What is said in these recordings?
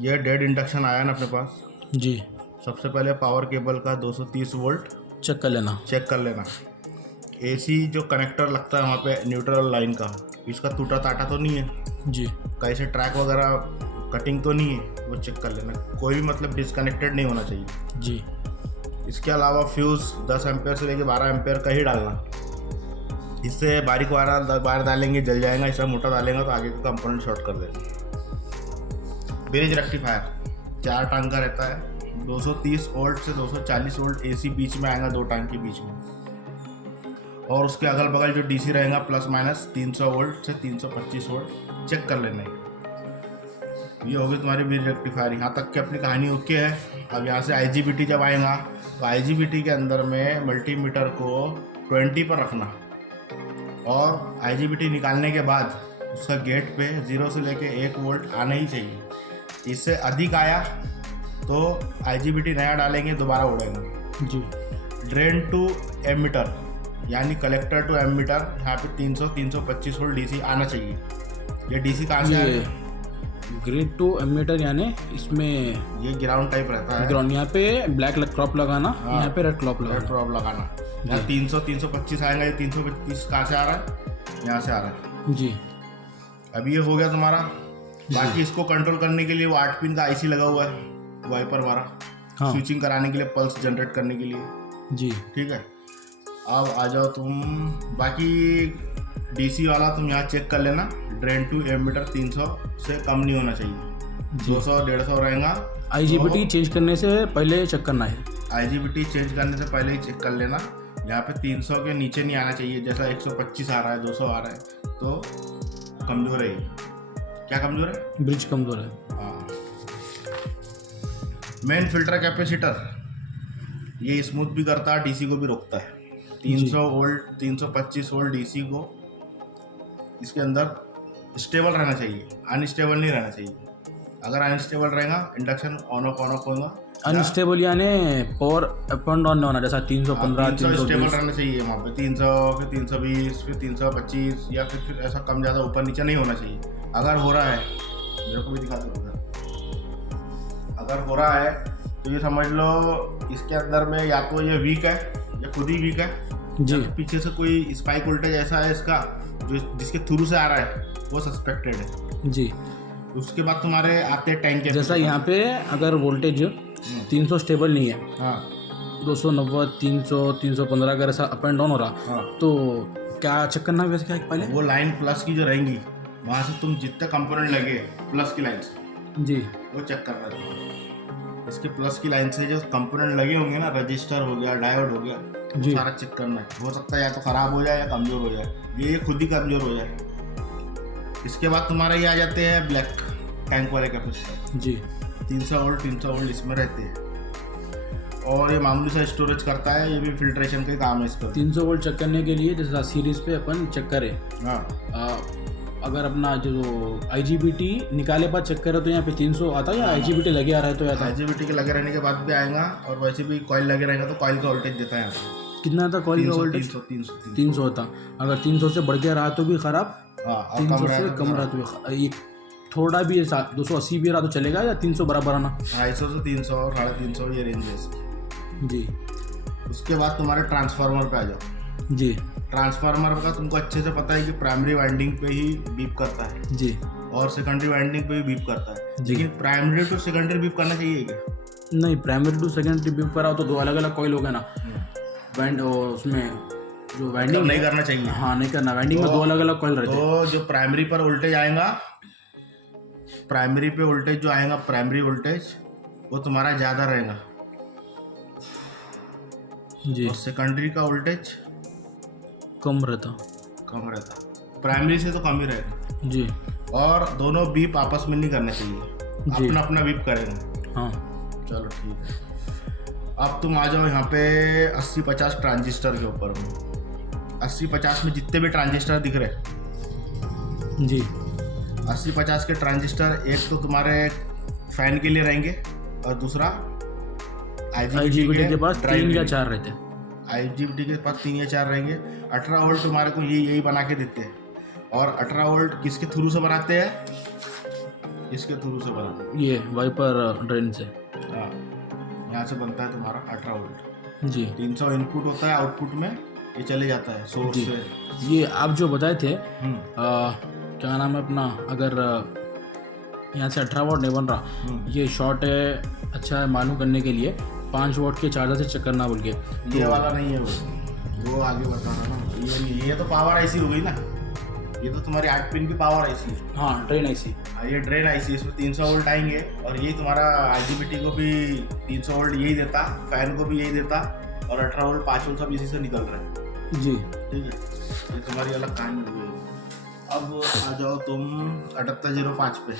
ये dead induction आया ना अपने पास। जी, सबसे पहले पावर केबल का 230 वोल्ट चेक कर लेना। चेक कर लेना। एसी जो कनेक्टर लगता है वहाँ पे न्यूट्रल लाइन का, इसका टूटा टाटा तो नहीं है, जी कहीं से ट्रैक वगैरह कटिंग तो नहीं है, वो चेक कर लेना। कोई भी मतलब डिसकनेक्टेड नहीं होना चाहिए। जी इसके अलावा फ्यूज़ 10 एम्पेयर से लेके 12 एम्पेयर का ही डालना। इससे बारीक वायर डालेंगे जल जाएगा, इससे मोटा डालेंगे तो आगे का कंपोनेंट शॉर्ट कर देगा। ब्रिज रेक्टिफायर 4 टांग का रहता है, 230 वोल्ट से 240 वोल्ट एसी बीच में आएगा, 2 टांग के बीच में। और उसके अगल बगल जो डीसी रहेगा प्लस माइनस 300 वोल्ट से 325 वोल्ट चेक कर लेना है। ये होगी तुम्हारी ब्रिज रेक्टिफायर। यहाँ तक की अपनी कहानी ओके है। अब यहाँ से IGBT जब आएगा तो IGBT के अंदर में मल्टीमीटर को 20 पर रखना, और IGBT निकालने के बाद उसका गेट पे 0 से लेके 1 वोल्ट आना ही चाहिए। इससे अधिक आया तो IGBT नया डालेंगे, दोबारा उड़ेगा। जी ड्रेन टू एमीटर यानी कलेक्टर टू एमीटर, यहाँ पे 300-325 वोल्ट DC आना चाहिए। ये DC कहाँ से ये आया? ग्रिड टू एमीटर यानी इसमें ये ग्राउंड टाइप रहता है। ग्राउंड, यहाँ पे ब्लैक क्रॉप लगाना, हाँ, यहाँ पे रेड क्रॉप रेड लगाना। क्रॉप लगाना। यहाँ 300-325 आएगा। ये 325 कहाँ से आ रहा है? यहाँ से आ रहा है। जी अब ये हो गया तुम्हारा। बाकी इसको कंट्रोल करने के लिए वो 8 पिन का IC लगा हुआ है वाइपर वाला, हाँ स्विचिंग कराने के लिए, पल्स जनरेट करने के लिए। जी ठीक है, अब आ जाओ तुम। बाकी DC वाला तुम यहाँ चेक कर लेना। ड्रेन टू एमीटर 300 से कम नहीं होना चाहिए, 200-150 रहेगा। IGBT चेंज करने से पहले चेक करना है। IGBT चेंज करने से पहले ही चेक कर लेना। यहाँ पे 300 के नीचे नहीं आना चाहिए। जैसा 125 आ रहा है, 200 आ रहा है तो कमज़ोर है ये। क्या कमज़ोर है? ब्रिज कमजोर है। हाँ। मेन फिल्टर कैपेसिटर ये स्मूथ भी करता है, DC को भी रोकता है। 300 वोल्ट 325 वोल्ट DC को इसके अंदर स्टेबल रहना चाहिए, अनस्टेबल नहीं रहना चाहिए। अगर अनस्टेबल रहेगा इंडक्शन ऑन ऑफ होगा। अनस्टेबल यानी पावर अप एंड डाउन नहीं होना, जैसा 315 स्टेबल 320। रहना चाहिए वहाँ पे। 300 फिर 320 फिर 325 या फिर ऐसा कम ज़्यादा ऊपर नीचे नहीं होना चाहिए। अगर हो रहा है, मेरे को भी दिखा दो, अगर हो रहा है तो ये समझ लो इसके अंदर में या तो ये वीक है या खुद ही वीक है, जी या पीछे से कोई स्पाइक वोल्टेज ऐसा है इसका जो जिसके थ्रू से आ रहा है, वो सस्पेक्टेड है। जी उसके बाद तुम्हारे आते टैंक के, जैसा यहाँ पे अगर वोल्टेज 300 स्टेबल नहीं है, हाँ 290 300 315 अगर ऐसा अप एंड डाउन हो रहा, हाँ, तो क्या चेक करना है वैसे क्या है पहले? वो लाइन प्लस की जो रहेंगी वहाँ से तुम जितने कंपोनेंट लगे प्लस की लाइन से, जी वो चेक करना है। इसके प्लस की लाइन से जो कंपोनेंट लगे होंगे ना, रजिस्टर हो गया, डायोड हो गया, जी सारा चेक करना है। हो सकता है या तो ख़राब हो जाए या कमज़ोर हो जाए, ये खुद ही कमज़ोर हो जाए। इसके बाद तुम्हारे ये आ जाते हैं ब्लैक टैंक वाले कैपेसिटर। जी 300 वोल्ट इसमें रहते हैं, और ये मामूली सा स्टोरेज करता है। ये भी फिल्ट्रेशन के काम है इसका। 300 वोल्ट चेक करने के लिए जैसा सीरीज पे अपन चेक करें, हाँ, अगर अपना जो IGBT निकाले बाद चेक करें तो यहाँ पे 300 आता है, या IGBT लगे आ रहा है तो आता है? IGBT के लगे रहने के बाद भी आएगा, और वैसे भी कॉइल लगे रहेगा तो कॉइल का वोल्टेज देता है यहाँ पे। कितना था कॉइल का वोल्टेज? 300 होता। अगर 300 से बढ़ के रहा तो भी खराब, हाँ, 300 से कम रहा तो भी एक थोड़ा भी 280 भी रहा तो चलेगा, या 300 बराबर आना? 250 से 300 और 350 ये रेंज है इसकी। जी उसके बाद तुम्हारे ट्रांसफार्मर पे आ जाओ। जी ट्रांसफार्मर का तुमको अच्छे से पता है कि प्राइमरी वाइंडिंग पे ही बीप करता है, जी, और सेकेंडरी वाइंडिंग पे भी बीप करता है। जी। लेकिन प्राइमरी टू सेकेंडरी बीप करना चाहिए क्या? नहीं, प्राइमरी टू सेकेंडरी बीप करा तो 2 अलग अलग कॉइल हो गए ना, वाइंड उसमें जो वाइंडिंग नहीं करना चाहिए। हाँ नहीं करना, वाइंडिंग में 2 अलग अलग कॉइल रहते हैं। तो जो प्राइमरी पर वोल्टेज आएगा, प्राइमरी पे वोल्टेज जो आएगा, प्राइमरी वोल्टेज वो तुम्हारा ज़्यादा रहेगा, जी, और सेकेंडरी का वोल्टेज कम रहता। प्राइमरी से तो कम ही रहेगा। जी, और दोनों बीप आपस में नहीं करने चाहिए, जी। अपना अपना बीप करेंगे। हाँ चलो ठीक है। अब तुम आ जाओ यहाँ पे 80-50 ट्रांजिस्टर के ऊपर में। 80-50 में जितने भी ट्रांजिस्टर दिख रहे, जी, 80-50 के ट्रांजिस्टर, एक तो तुम्हारे फैन के लिए रहेंगे, और दूसरा IGBT के पास 3 या 4 रहते हैं। IGBT के पास 3 या 4 रहेंगे। 18 वोल्ट तुम्हारे को यही बना के देते हैं। और 18 वोल्ट किसके थ्रू से बनाते हैं? इसके थ्रू से बना। ये वाइपर ड्रेन से। हाँ, यहाँ से बनता है तुम्हारा 18 वोल्ट। जी 300 इनपुट होता है, आउटपुट में ये चले जाता है सोर्स जी। से। ये आप जो बताए थे हम्म, क्या नाम है अपना, अगर यहाँ से 18 वोल्ट नहीं बन रहा, ये शॉर्ट है, अच्छा है मालूम करने के लिए 5 वोल्ट के चार्जर से चेक करना बोल के। ये वाला नहीं है वो आगे बता रहा ना। ये नहीं, ये तो पावर आईसी हो गई ना, ये तो तुम्हारी 8 पिन की पावर आईसी है। हाँ ड्रेन आईसी। ये ड्रेन आईसी, इसमें 300 वोल्ट आएंगे और ये तुम्हारा IGBT को भी 300 वोल्ट यही देता, फैन को भी यही देता, और 18 वोल्ट 5 वोल्ट सब इसी से निकल रहे हैं। जी ठीक है, ये तुम्हारी अलग कहानी हो गई। अब आ जाओ तुम 7805 पे।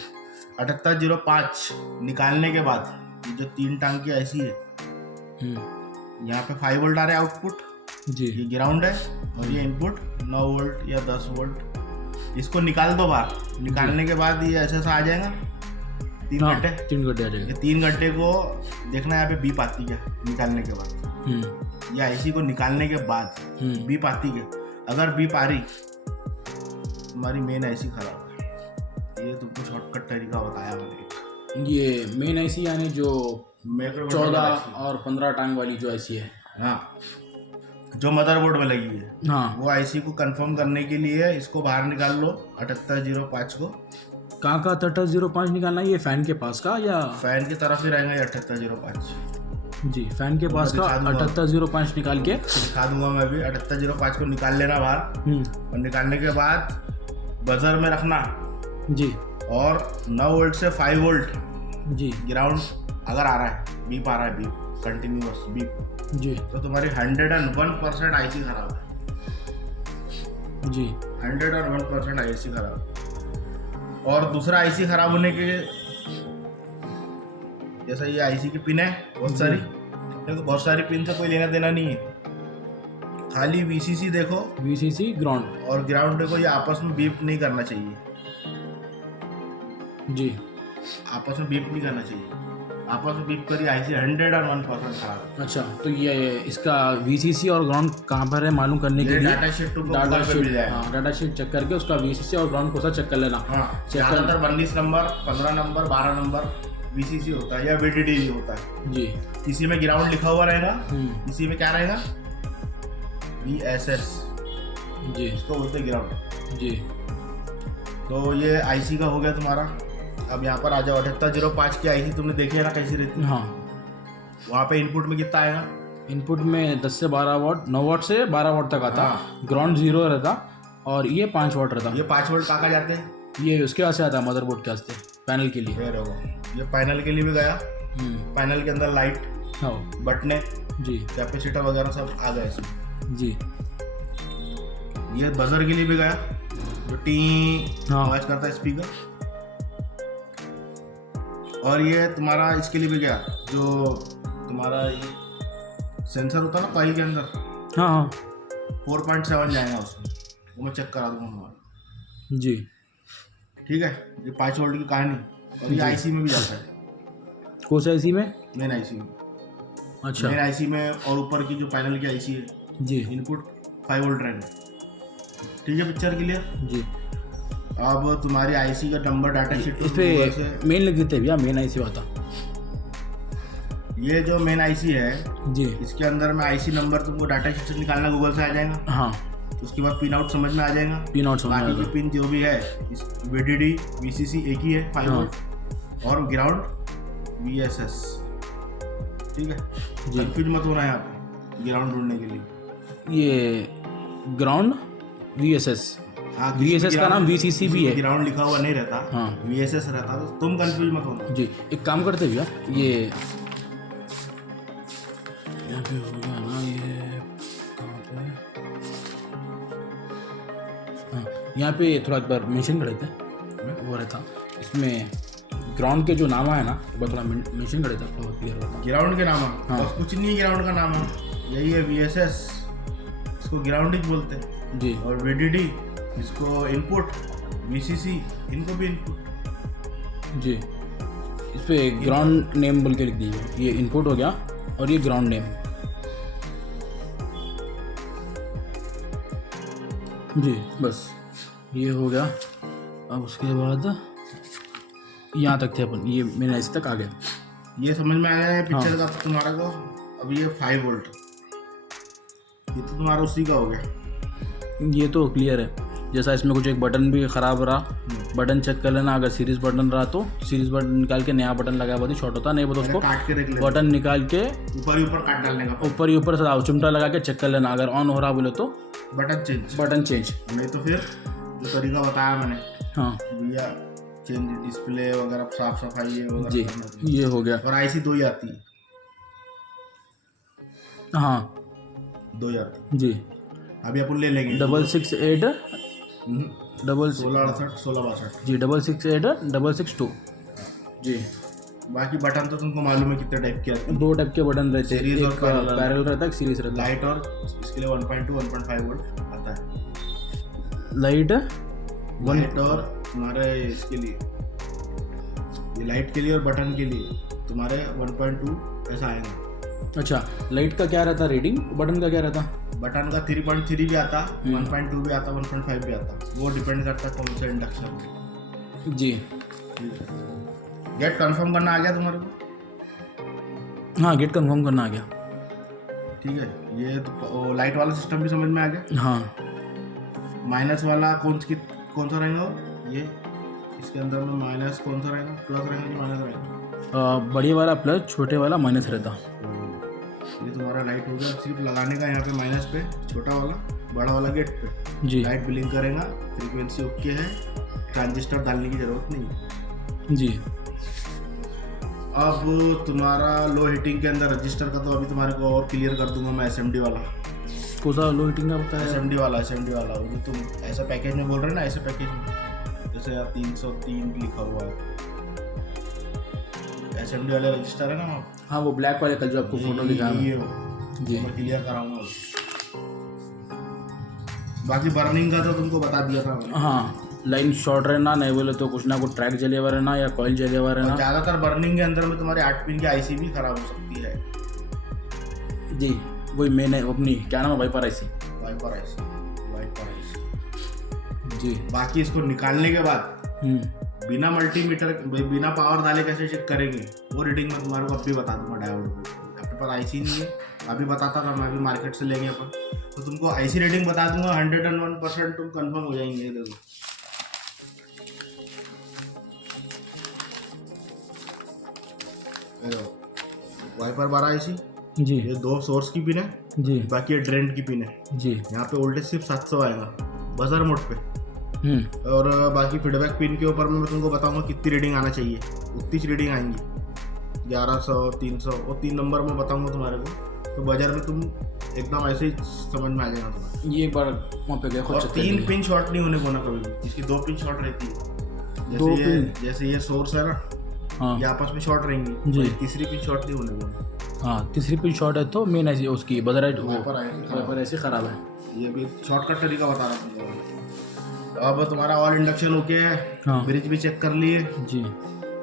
7805 निकालने के बाद ये जो 3 टांग की आईसी है, यहाँ पे 5 वोल्ट आ रहे हैं आउटपुट, जी ये ग्राउंड है, और ये इनपुट 9 वोल्ट या 10 वोल्ट। इसको निकाल दो बाहर। निकालने के बाद ये ऐसा आ जाएगा 3 हाँ, घंटे। 3 घंटे आ ये जाएगा। 3 घंटे को देखना यहाँ पे बीप आती क्या निकालने के बाद। या आईसी को निकालने के बाद बीप आती क्या, अगर बीप आ रही तुम्हारी मेन आईसी खराब है। ये तुमको शॉर्टकट तरीका बताया मैंने। ये मेन आईसी यानी जो मेरे 14 और 15 टांग वाली जो आईसी है, हाँ, जो मदरबोर्ड में लगी है, हाँ, वो आईसी को कंफर्म करने के लिए इसको बाहर निकाल लो 7805 को। कहाँ का 7805 निकालना है, ये फैन के पास का या फैन की तरफ ही रहेगा ये 7805। जी फैन के पास का दिखा दूंगा। 7805 निकाल के दिखा दूंगा मैं भी। 7805 को निकाल लेना बाहर, और निकालने के बाद बजर में रखना, जी और 9 वोल्ट से 5 वोल्ट जी ग्राउंड अगर आ रहा है, बीप आ रहा है, बीप कंटिन्यूअस बीप, जी तो तुम्हारी 101% आईसी खराब है। जी 101% आईसी खराब। और दूसरा आईसी खराब होने के, जैसा ये आईसी की पिन है बहुत सारी, देखो बहुत सारी पिन से कोई लेना देना नहीं है, खाली VCC देखो VCC ग्राउंड। और ग्राउंड देखो, ये आपस में बीप नहीं करना चाहिए, जी आपस में बीप नहीं करना चाहिए। आपस में बीप करी आईसी 101% खराब। अच्छा, तो ये इसका VCC और ग्राउंड कहाँ पर है मालूम करने के ये लिए डाटा शीट तुमको डाटा गूगल पे मिल शीट, जाएगा। हाँ डाटा शीट चेक करके उसका VCC और ग्राउंड को सा चेक कर लेना। हाँ, चेक कर, ज़्यादातर 19 नंबर, 15 नंबर, 12 नंबर VCC होता है या VDD होता है। जी इसी में ग्राउंड लिखा हुआ रहेगा, हम्म, इसी में क्या रहेगा VSS, जी इसको बोलते हैं ग्राउंड। जी तो ये आईसी का हो गया तुम्हारा। अब यहाँ पर आ जाओ 7805 की आईसी तुमने देखी है ना कैसी रहती है। हाँ, वहाँ पे इनपुट में कितना आएगा, इनपुट में 10 से 12 वॉट, 9 वॉट से 12 वॉट तक आता, ग्राउंड 0 रहता, और ये 5 वॉट रहता। ये 5 वोल्ट कहाँ जाते हैं, ये उसके वास्ते आता मदरबोर्ड के वास्ते, पैनल के लिए। ये रहो, ये पैनल के लिए भी गया, पैनल के अंदर लाइट, हाँ बटने, जी कैपेसिटर वगैरह सब आ गए इसमें। जी। ये बजर के लिए भी गया, जो टी हाँ। आवाज करता है स्पीकर। और ये तुम्हारा इसके लिए भी गया, जो तुम्हारा ये सेंसर होता है ना कॉइल के अंदर, हाँ हाँ 4.7 जाएगा उसमें, वो मैं चेक करा दूंगा। जी। ठीक है, ये 5 वोल्ट की कहानी। और ये आईसी में भी जाता है, कौन सा आईसी में? मेन आईसी में। अच्छा मेन आईसी में और ऊपर की जो पैनल की आईसी है, जी इनपुट 5 वोल्ट रहेगा। ठीक है, पिक्चर क्लियर। जी। अब तुम्हारी आईसी का नंबर डाटा शीट इस पे मेन लिख देते भैया, मेन आईसी होता। ये जो मेन आईसी है, जी इसके अंदर में आईसी नंबर तुमको डाटा शीट से निकालना गूगल से आ जाएगा। हाँ, उसके बाद पिन आउट समझ में आ जाएगा। पिन आउट समझ में बाकी आ की पिन जो भी है, VDD VCC एक ही है 5 हाँ। वोल्ट, और ग्राउंड VSS। ठीक है, जी। कंफ्यूज मत होना यहाँ पे ग्राउंड ढूंढने के लिए। ये ग्राउंड VSS, हाँ, VSS का नाम VCC भी है। ग्राउंड लिखा हुआ नहीं रहता, हाँ VSS रहता, तो तुम कंफ्यूज मत होना। जी। एक काम करते भैया, ये यहाँ पे हो गया ना, ये कहाँ पे, हाँ यहाँ पे थोड़ा एक बार मेंशन कर देते हैं, वो रहता इसमें ग्राउंड के जो नाम है ना, एक बार थोड़ा मेंशन कर देता है, थोड़ा क्लियर होता। ग्राउंड के नाम हाँ। बस कुछ नहीं है, ग्राउंड का नाम है यही है VSS, इसको ग्राउंड ही बोलते हैं। जी और VDD इसको इनपुट, VCC इनको भी इनपुट। जी। इस पे ग्राउंड नेम बोल के लिख दीजिए, ये इनपुट हो गया और ये ग्राउंड नेम। जी बस ये हो गया। अब उसके बाद यहाँ तक थे अपन, ये मेरे ऐसे तक आ गए। ये समझ में आ गया है पिक्चर का तुम्हारा को। अब ये 5 वोल्ट, ये तो तुम्हारा उसी का हो गया। ये तो क्लियर है। जैसा इसमें कुछ एक बटन भी ख़राब रहा, बटन चेक कर लेना। अगर सीरीज बटन रहा तो सीरीज बटन निकाल के नया बटन लगाया, बहुत ही शॉर्ट होता, नहीं वो तो उसको काट के देख लेना, बटन निकाल के ऊपर ही ऊपर काट डालने का, ऊपर ही ऊपर से चिमटा लगा के चेक कर लेना। अगर ऑन हो रहा बोले तो बटन चेंज, नहीं तो फिर जो तरीका बताया मैंने, हाँ भैया चेंज डिस्प्ले वगैरह साफ सफाई ये वगैरह जी, करना चाहिए। ये हो गया। और आईसी 2 ही आती है, हाँ 2 ही आती जी। है। अभी अपन ले लेंगे 668 डबल 1668 1662 जी 668 662 जी। बाकी बटन तो तुमको मालूम है कितने टाइप के आते हैं। 2 टाइप के बटन रहते हैं, Series और एक parallel। पैरेलल रहता है, एक सीरीज रहता लाइट और इसके लिए 1.2 1.5 वोल्ट आता है। है। लाइट लाइट और तुम्हारे इसके लिए, ये लाइट के लिए और बटन के लिए तुम्हारे 1.2 ऐसा आएगा। अच्छा, लाइट का क्या रहता रीडिंग, बटन का क्या रहता? बटन का 3.3 भी आता, 1.2 भी आता, 1.5 भी आता, वो डिपेंड करता है कौन सा इंडक्शन। जी गेट कंफर्म करना आ गया तुम्हारे को? हाँ, गेट कंफर्म करना आ गया। ठीक है, ये तो लाइट वाला सिस्टम भी समझ में आ गया। हाँ, माइनस वाला कौन सा रहेगा वो? ये इसके अंदर में माइनस कौन सा रहेगा, प्लस रहेगा कि माइनस रहेगा? बड़ी वाला प्लस, छोटे वाला माइनस रहता। ये तुम्हारा लाइट हो गया, सिर्फ लगाने का यहाँ पे माइनस पे, छोटा वाला, बड़ा वाला गेट पे जी लाइट ब्लिंक करेगा, फ्रीक्वेंसी ओके है, ट्रांजिस्टर डालने की जरूरत नहीं है। जी। अब तुम्हारा लो हीटिंग के अंदर रजिस्टर का तो अभी तुम्हारे को और क्लियर कर दूंगा मैं। एसएमडी वाला, कौन सा लो हीटिंग का बताया? एसएमडी वाला वो जो तुम ऐसा पैकेज में बोल रहे हो ना, ऐसे पैकेज में जैसे यार 303 लिखा हुआ है, एसएमडी वाले रजिस्टर है ना वहाँ। हाँ, वो ब्लैक वाले कल जो आपको फोटो दिखा ये जी। मैं क्लियर कराऊंगा। बाकी बर्निंग का तो तुमको बता दिया था मैंने। हाँ, लाइन शॉर्ट रहना, नहीं बोले तो कुछ ना कुछ ट्रैक जले हुआ रहना या कॉइल जले हुआ रहना। ज़्यादातर बर्निंग के अंदर में तुम्हारे 8 पिन की आईसी भी खराब हो सकती है। जी, वही मैंने अपनी क्या नाम है, वाइपर आईसी। वाइपर आईसी जी। बाकी इसको निकालने के बाद बिना मल्टीमीटर, बिना पावर डाले कैसे चेक करेंगे वो रीडिंग मैं तुम्हारे को अभी बता दूंगा। डायोड को अपने पास आईसी नहीं है, अभी बताता था मैं, अभी मार्केट से लेंगे अपन, तो तुमको आईसी रीडिंग बता दूंगा। 101% तुम कंफर्म हो जाएंगे। देखो वाइपर 12 आईसी जी। ये 2 सोर्स की पिन है जी। बाकी ये ड्रेन की पिन है। जी। यहाँ पे वोल्टेज सिर्फ 700 आएगा बजर मोड पे। और बाकी फीडबैक पिन के ऊपर मैं तुमको बताऊंगा कितनी रीडिंग आना चाहिए, उतनी रीडिंग आएंगी 1100 300 और 3 नंबर में बताऊंगा तुम्हारे को। तो बजर में तुम एकदम ऐसे ही समझ में आ जाएगा तुम्हारा। ये बार वहाँ पे गया और 3 पिन शॉर्ट नहीं होने को ना कभी भी, इसकी 2 पिन शॉर्ट रहती है। जैसे ये सोर्स है ना, हाँ, ये आपस में शॉर्ट रहेंगी जी। तीसरी पिन शॉर्ट नहीं होने को। हाँ, तीसरी पिन शॉर्ट है तो मेन ऐसी उसकी बजर वाइपर ऐसे खराब है। ये भी शॉर्टकट तरीका बता रहा हूँ तुमको। अब तुम्हारा ऑल इंडक्शन ओके है, हाँ। ब्रिज भी चेक कर लिए जी।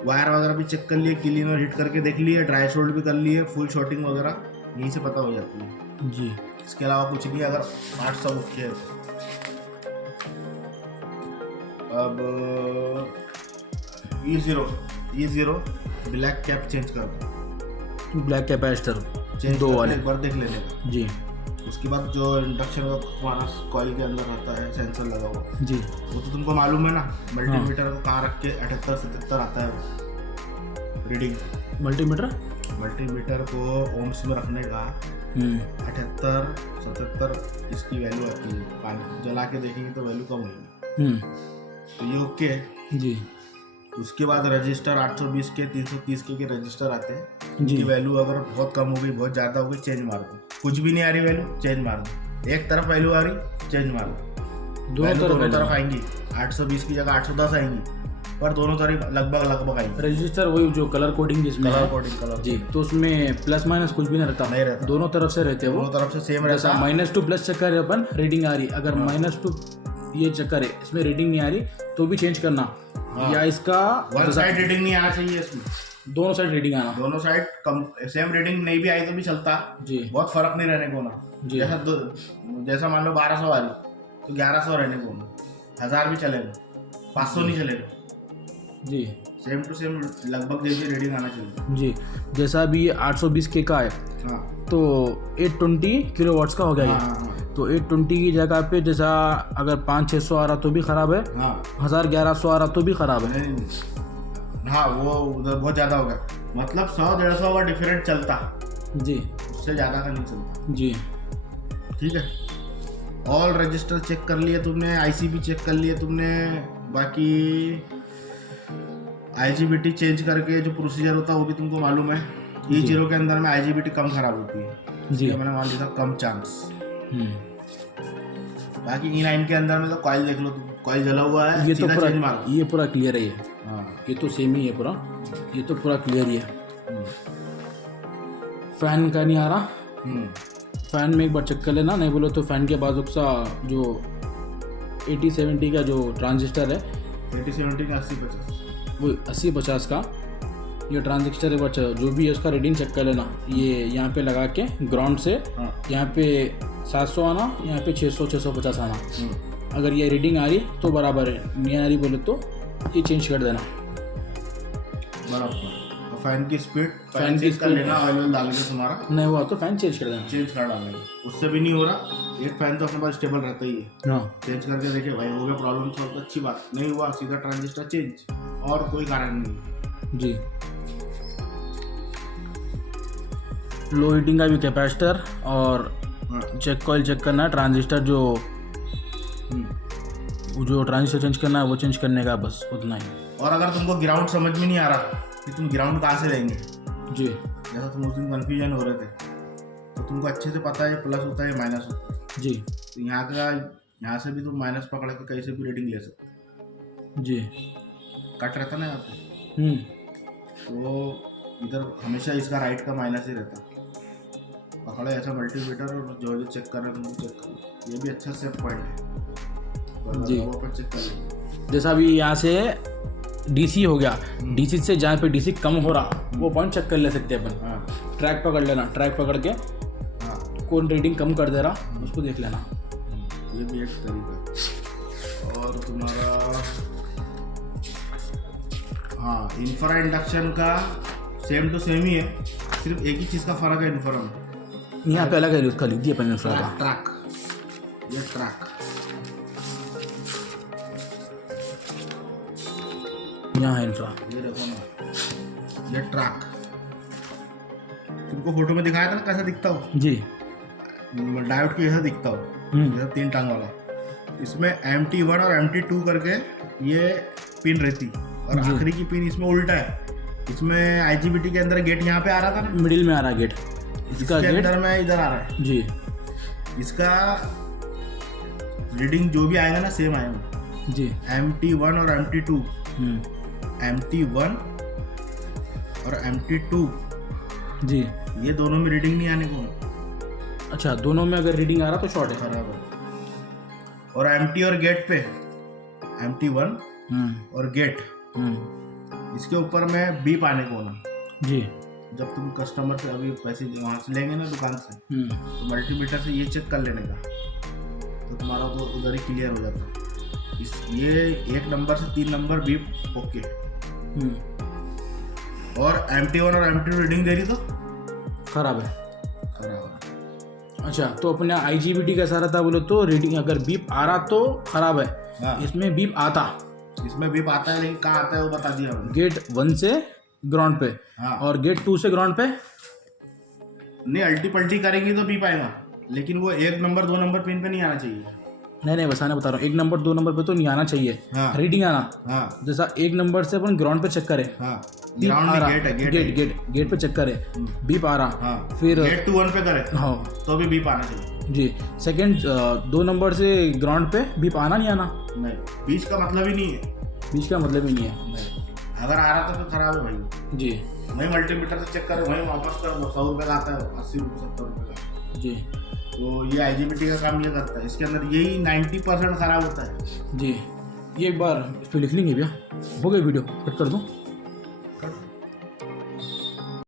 वायर वगैरह भी चेक कर लिए, क्लीनर हिट करके देख लिए, ड्राई शोल्ड भी कर लिए, फुल शॉर्टिंग वगैरह यहीं से पता हो जाती है जी। इसके अलावा कुछ नहीं। अगर 800 ओके है तो अब E0 ब्लैक कैप चेंज कर दो, ब्लैक कैपेसिटर चेंज 2 वाले एक बार देख लेने का। जी। उसके बाद जो इंडक्शन का तुम्हारा कॉइल के अंदर रहता है सेंसर लगा हुआ, जी, वो तो तुमको मालूम है ना, मल्टीमीटर को कहाँ रख के 78-77 आता है रीडिंग। मल्टीमीटर को ओम्स में रखने का 78-77 इसकी वैल्यू आती है। पानी जला के देखेंगे तो वैल्यू कम होगी, तो ये ओके है जी। उसके बाद रजिस्टर 820 के 330 के रजिस्टर आते हैं जी। की वैल्यू अगर बहुत कम हो गई, बहुत ज़्यादा हो गई, चेंज मार दो। कुछ भी नहीं आ रही वैल्यू, चेंज मार दो। एक तरफ वैल्यू आ रही, चेंज मार दो। दोनों तरफ आएंगी, 820 की जगह 810 आएंगी, पर दोनों तरफ लगभग आएंगी। रजिस्टर वही जो कलर कोडिंग जिसमें कलर जी, तो उसमें प्लस माइनस कुछ भी नहीं रहता, दोनों तरफ से रहते हैं वो, दोनों तरफ से सेम रहता है। माइनस टू प्लस चेक करे अपन, रीडिंग आ रही, अगर माइनस टू ये चक्कर है इसमें रीडिंग नहीं आ रही तो भी चेंज करना, या इसका वन साइड रीडिंग नहीं आना चाहिए इसमें, दोनों साइड रीडिंग आना। दोनों साइड कम सेम रीडिंग नहीं भी आई तो भी चलता जी, बहुत फर्क नहीं रहने को ना। जी। जैसा मान लो 1200 आ रही तो 1100 रहने को ना, 1000 भी चलेगा, 500 नहीं चलेगा। जी, सेम टू सेम लगभग जैसे रीडिंग आना चाहिए। जी, जैसा अभी ये 820K का है हाँ तो 820 किलोवाट्स का हो गया हाँ ये। हाँ तो 820 की जगह पे जैसा अगर 500-600 आ रहा तो भी ख़राब है, हाँ 1000-1100 आ रहा तो भी ख़राब है। नहीं, हाँ वो उधर बहुत ज़्यादा हो गया, मतलब 100-150 का डिफरेंट चलता, जी उससे ज़्यादा का नहीं चलता। जी ठीक है, ऑल रजिस्टर चेक कर लिए तुमने, आईसीबी चेक कर लिए तुमने, बाकी आईजीबीटी चेंज करके जो प्रोसीजर होता है वो भी तुमको मालूम है। E0 के अंदर में आईजीबीटी कम खराब होती है, जी। इसलिए मैंने मान लिया था कम चांस। हम्म। बाकी E9 के अंदर में तो कॉइल देख लो तुम, कॉइल जला हुआ है, ये तो सीधा पूरा चेंज मारो। ये पूरा क्लियर है ये। हाँ ये तो सेम ही है पूरा, ये तो पूरा क्लियर ही है। फैन का नहीं आ रहा, फैन में एक बार चेक कर लेना, नहीं बोलो तो फैन के बाद उसका जो 80-70 का जो ट्रांजिस्टर है 80-70 का 80-50 वो 80-50 का ये ट्रांजिस्टर एक बार जो भी है उसका रीडिंग चेक कर लेना। ये यहाँ पे लगा के ग्राउंड से हाँ यहाँ पे 700 आना, यहाँ पे 600-650 आना। अगर ये रीडिंग आ रही तो बराबर है, नहीं आ रही बोले तो ये चेंज कर देना बराबर। और फैन की स्पीड फैन की चेक कर स्पीड लेना, ऑयल डाल के तुम्हारा नहीं हुआ तो फैन चेंज कर देना। चेंज कर डालेंगे, उससे भी नहीं हो रहा, एक फैन तो अपने पास स्टेबल रहता ही है। हाँ चेंज करके देखिए भाई, हो गया प्रॉब्लम सॉल्व, तो अच्छी बात। नहीं हुआ सीधा ट्रांजिस्टर चेंज, और कोई कारण नहीं। जी। लो हीटिंग का भी कैपेसिटर और हाँ चेक कॉइल चेक करना है, ट्रांजिस्टर जो ट्रांजिस्टर चेंज करना है वो चेंज करने का, बस उतना ही। और अगर तुमको ग्राउंड समझ में नहीं आ रहा कि तुम ग्राउंड कहाँ से लेंगे, जी जैसा तुम उस दिन कन्फ्यूजन हो रहे थे, तो तुमको अच्छे से पता है प्लस होता है माइनस होता है। जी तो यहाँ से भी तुम माइनस पकड़ के कहीं से भी रीडिंग ले सकते। जी। कट रहता ना यहाँ पे, तो इधर हमेशा इसका राइट का माइनस ही रहता। पकड़ो ऐसा मल्टीमीटर और जो चेक कर रहे हैं तुमको चेक करो, ये भी अच्छा सेफ पॉइंट है जी। वो पर चेक कर लेंगे। जैसा अभी यहाँ से डीसी हो गया, डीसी से जहाँ पे डीसी कम हो रहा वो पॉइंट चेक कर ले सकते हैं अपन। हाँ ट्रैक पकड़ लेना, ट्रैक पकड़ के हाँ, कौन रीडिंग कम कर दे रहा उसको देख लेना। ये भी एक तरीका। और तुम्हारा हाँ, इंफ्रा इंडक्शन का सेम टू सेम ही है, सिर्फ एक ही चीज़ का फ़र्क है इंफ्रा में। यहाँ पे अलग है, उसका लिख दिया अपन ने ट्रैक ट्रैक, ये ट्रैक यहाँ है इंफ्रा। ये देखो ना, ये ट्रैक तुमको फोटो में दिखाया था ना कैसा दिखता हो, जी डायोड की जैसा दिखता हो, जैसा 3 टांग वाला। इसमें MT1 और MT2 करके ये पिन रहती, और आखिरी की पिन इसमें उल्टा है। इसमें IGBT के अंदर गेट यहाँ पे आ रहा था ना, मिडिल में आ रहा गेट, इसका इसके गेट अंदर में इधर आ रहा है। जी। इसका रीडिंग जो भी आएगा ना सेम आएगा, जी MT1 और MT2, MT1 और MT2 जी। ये दोनों में रीडिंग नहीं आने को। अच्छा, दोनों में अगर रीडिंग आ रहा तो शॉर्ट है। खराब है। और MT और गेट पे, MT1 और गेट, इसके ऊपर में बीप आने को ना। जी। जब तुम कस्टमर से अभी पैसे वहाँ से लेंगे ना दुकान से, तो मल्टीमीटर से ये चेक कर लेने का, तो तुम्हारा तो उधर ही क्लियर हो जाता। ये 1 नंबर से 3 नंबर बीप ओके। और MT1 और MT2 रीडिंग दे रही तो खराब है। खराब है। अच्छा, तो अपने IGBT कैसा रहता बोलो तो रीडिंग अगर बीप आ रहा तो खराब है। हाँ, इसमें बीप आता, इसमें बीप आता है, लेकिन कहाँ आता है वो बता दिया हमने। गेट 1 से ग्राउंड पे, हाँ, और गेट 2 से ग्राउंड पे नहीं अल्टी पल्टी करेंगी तो बीप आएगा, लेकिन वो 1 नंबर 2 नंबर पिन पे नहीं आना चाहिए। नहीं बस आने बता रहा हूँ, 1 नंबर 2 नंबर पे तो नहीं आना चाहिए। हाँ, रीडिंग आना, हाँ जैसा 1 नंबर से अपन ग्राउंड पे चेक करें, हाँ, बीप ग्राउंड आ में रहा, गेट है, गेट है। गेट पे चेक करे, बीप आ रहा, हाँ, फिर गेट 2-1 पे करे हाँ तो भी बीप आना चाहिए। जी। सेकंड 2 नंबर से ग्राउंड पे बीप आना नहीं आना, नहीं, बीच का मतलब ही नहीं है। बीच का मतलब ही नहीं है। नहीं, अगर आ रहा था तो खराब है भाई। जी वहीं मल्टीमीटर से चेक करें, वहीं वापस कर दो। 100 रुपये का आता है, 80 रुपये 70 रुपये का। जी। तो ये IGBT का काम ये करता है, इसके अंदर यही 90% खराब होता है। जी, ये एक बार इस पर लिख लेंगे भैया। हो गई वीडियो, कट कर दूँ।